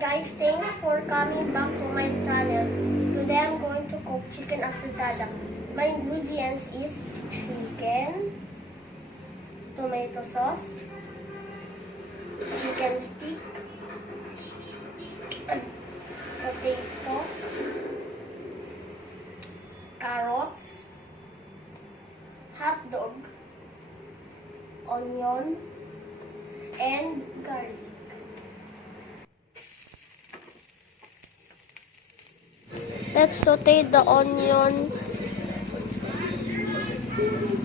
guys, thanks for coming back to my channel. Today I'm going to cook chicken afritada. My ingredients is chicken, tomato sauce, chicken stick, potato, carrots, hot dog, onion, and garlic. Let's saute the onion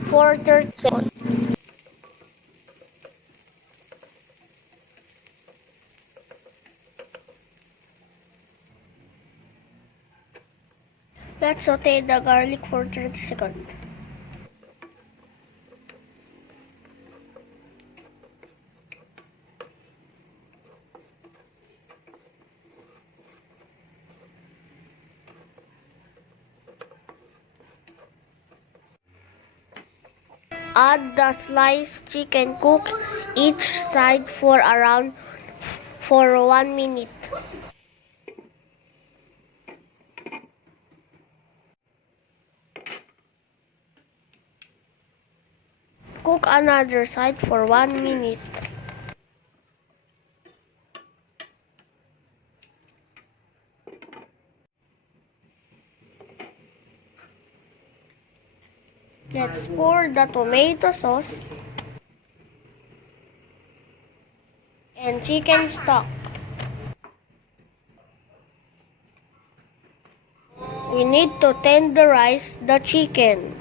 for 30 seconds. Let's saute the garlic for 30 seconds. Add the sliced chicken. Cook each side for 1 minute. Cook another side for 1 minute. Let's pour the tomato sauce and chicken stock. We need to tenderize the chicken.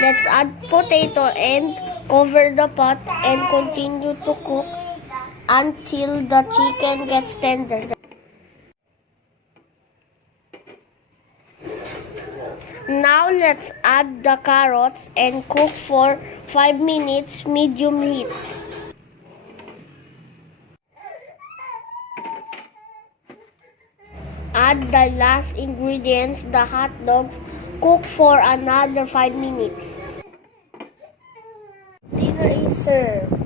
Let's add potato and cover the pot and continue to cook until the chicken gets tender. Now let's add the carrots and cook for 5 minutes medium heat. Add the last ingredients, the hot dog. Cook for another 5 minutes. Dinner is served.